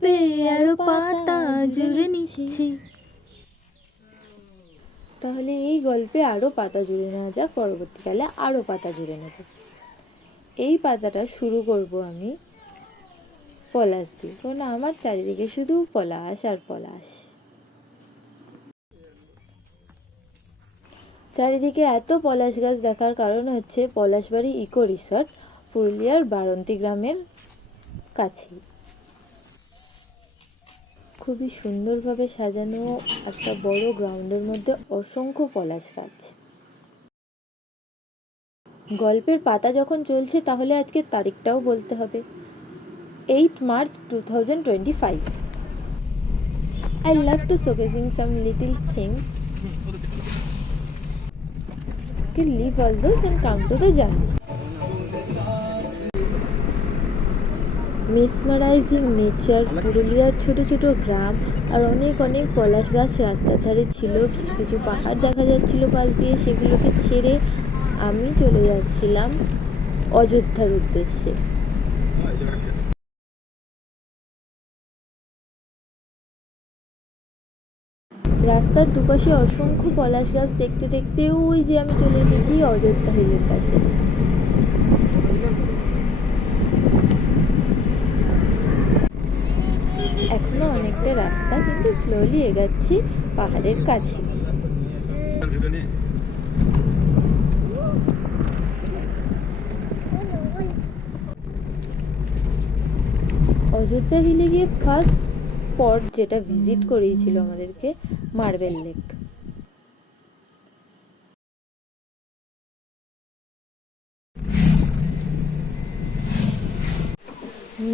গল্পে আরো পাতা জুড়ে নিচ্ছি। তাহলে এই গল্পে আরও পাতা জুড়ে নেওয়া যাক, পরবর্তীকালে আরও পাতা জুড়ে নেব। এই পাতাটা শুরু করব আমি পলাশ দিয়ে, কারণ আমার চারিদিকে শুধু পলাশ আর পলাশ। চারিদিকে এত পলাশ গাছ দেখার কারণ হচ্ছে পলাশবাড়ি ইকো রিসর্ট, পুরুলিয়ার বারন্তি গ্রামের কাছে। খুবই সুন্দরভাবে সাজানো একটা বড় গ্রাউন্ডের মধ্যে অসংখ্য পলাশ গাছ। গল্পের পাতা যখন চলছে তাহলে আজকের তারিখটাও বলতে হবে, 8 March 2025. I love to showcasing some little things. You can leave all those and come to the journey. Mesmerising nature, পুরুলিয়ার ছোট ছোট গ্রাম আর অনেক অনেক পলাশ গাছ রাস্তার ধারে ছিল। কিছু কিছু পাহাড় দেখা যাচ্ছিল পাশ দিয়ে, সেগুলোকে ছেড়ে আমি চলে যাচ্ছিলাম অযোধ্যার উদ্দেশ্যে। রাস্তার দুপাশে অসংখ্য পলাশ গাছ দেখতে দেখতে ওই যে আমি চলে এসেছি অযোধ্যা হিলের কাছে। এখনো অনেকটা রাস্তা, কিন্তু স্লোলি এগাচ্ছি পাহাড়ের কাছে। অযোধ্যা হিলে গিয়ে ফার্স্ট স্পট যেটা ভিজিট করিয়েছিল আমাদেরকে, marble lake.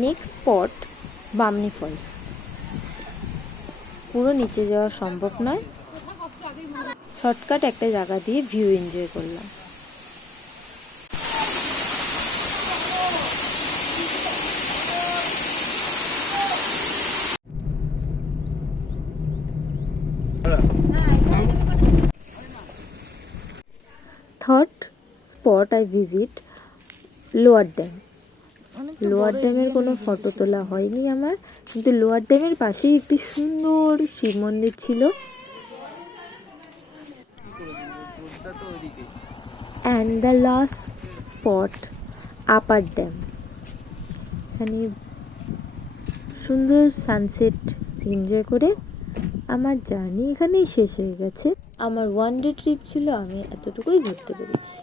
Next spot Bamni falls. পুরো নিচে যাওয়া সম্ভব নয়, শর্টকাট একটা জায়গা দিয়ে ভিউ এনজয় করলাম। Third spot I visit lower dam. Lower ড্যামের কোনো ফটো তোলা হয়নি আমার, কিন্তু লোয়ার ড্যামের পাশেই একটি সুন্দর শিব মন্দির ছিল। And the last spot upper dam. এখানে সুন্দর সানসেট এনজয় করে আমার জার্নি এখানেই শেষ হয়ে গেছে। আমার ওয়ান ডে ট্রিপ ছিল, আমি এতটুকুই ঘুরতে পেরেছি।